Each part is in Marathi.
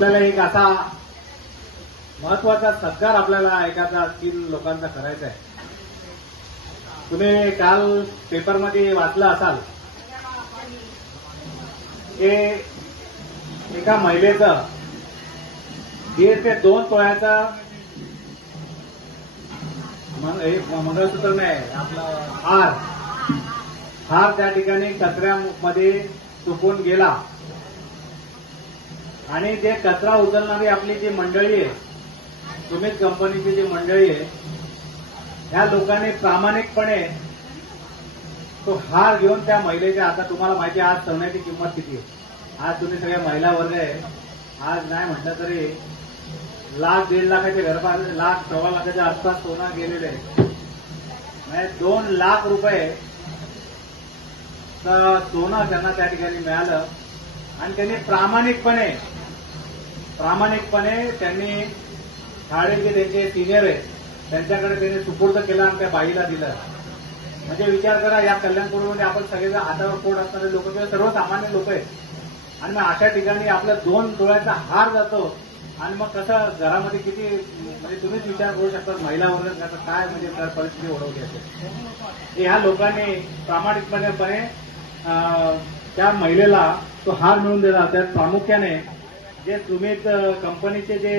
आपल्याला एक असा महत्वाचा सत्कार आपल्याला एखादा 3 लोकांचा करायचा आहे. तुम्ही काल पेपरमध्ये वाचलं असाल की एका महिलेचं 1.5 ते 2 तोळ्याचं मंगळसूत्र नाही आपलं हार त्या ठिकाणी कचऱ्यामध्ये चुकून गेला. आणि जे कचरा उचलणारी आपली जी मंडळी आहे, सुमित कंपनीची जी मंडळी आहे, ह्या लोकांनी प्रामाणिकपणे तो हार घेऊन त्या महिलेच्या, आता तुम्हाला माहिती आहे आज सोन्याची किंमत किती आहे. आज तुम्ही सगळ्या महिला वर्ग आहे, आज नाही म्हटलं तरी 1,00,000-1.5 लाखाच्या घरबार, 1,00,000-1.25 लाखाच्या आसपास सोनं गेलेलं आहे. म्हणजे 2 लाख रुपये तर सोनं त्यांना त्या ठिकाणी मिळालं. आणि त्यांनी प्रामाणिकपणे त्यांनी शाळे जे त्यांचे सिनियर आहेत त्यांच्याकडे त्यांनी सुपूर्द केला आणि त्या बाईला दिलं. म्हणजे विचार करा, या कल्याणपूरमध्ये आपण सगळेजण हातावर पोट असणारे लोक किंवा सर्वसामान्य लोक आहेत, आणि मग अशा ठिकाणी आपला 2 तोळ्याचा हार जातो. आणि मग कसं घरामध्ये किती, म्हणजे तुम्हीच विचार करू शकता महिला वर्ग काय म्हणजे परिस्थिती ओढवली असेल. ह्या लोकांनी प्रामाणिकपणे त्या महिलेला तो हार मिळवून दिला. त्यात प्रामुख्याने जे सुमित कंपनीचे जे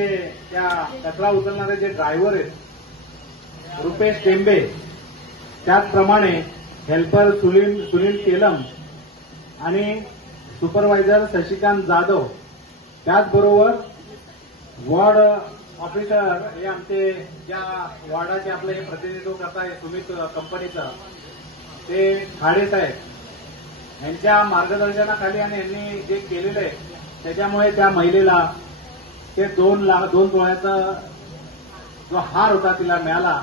त्या कचरा उचलणारे जे ड्रायव्हर आहेत रुपेश टेंबे, त्याचप्रमाणे हेल्पर सुनील तेलम आणि सुपरवायझर शशिकांत जाधव, त्याचबरोबर वॉर्ड ऑफिसर हे आमचे ज्या वॉर्डाचे आपलं हे प्रतिनिधित्व करताय सुमित कंपनीचं ते खाडे साहेब, यांच्या मार्गदर्शनाखाली आणि यांनी जे केलेलं आहे त्याच्यामुळे त्या महिलेला ते 2 तोळ्याचा जो हार होता तिला मिळाला.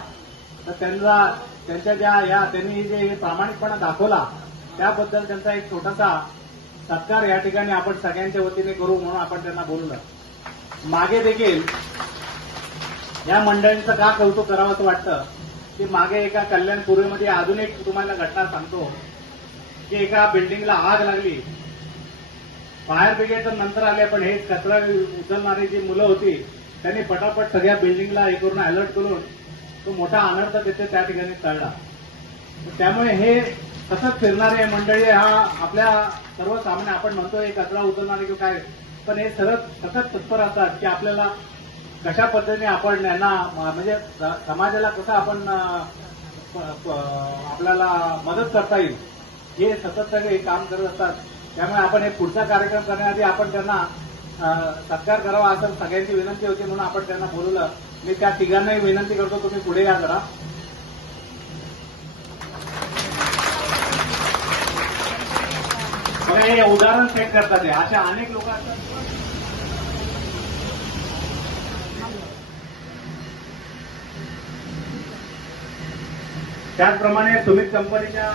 तर त्यांनी जे प्रामाणिकपणा दाखवला त्याबद्दल त्यांचा एक छोटासा सत्कार या ठिकाणी आपण सगळ्यांच्या वतीने करू म्हणून आपण त्यांना बोलवलं. मागे देखील या मंडळींचं का कौतुक करावं असं वाटतं की मागे एका कल्याण पूर्वेमध्ये अजून एक तुम्हाला घटना सांगतो की एका बिल्डिंगला आग लागली. फायर ब्रिगेड तर नंतर आले, पण हे कचरा उचलणारी जी मुलं होती त्यांनी पटापट सगळ्या बिल्डिंगला हे करून अलर्ट करून तो मोठा अनर्थ तिथे त्या ठिकाणी टळला. त्यामुळे हे सतत फिरणारे मंडळी हा आपल्या सर्वसामान्य आपण म्हणतो हे कचरा उचलणारे किंवा काय, पण हे सतत तत्पर असतात की आपल्याला कशा पद्धतीने आपण यांना म्हणजे समाजाला कसं आपण आपल्याला मदत करता येईल हे सतत सगळे काम करत असतात. त्यामुळे आपण हे पुढचा कार्यक्रम करण्याआधी आपण त्यांना सत्कार करावा असं सगळ्यांची विनंती होती म्हणून आपण त्यांना बोलवलं. मी त्या तिघांनाही विनंती करतो तुम्ही पुढे या जरा. हे उदाहरण सेट करतात हे अशा अनेक लोक असतात. त्याचप्रमाणे सुमित कंपनीच्या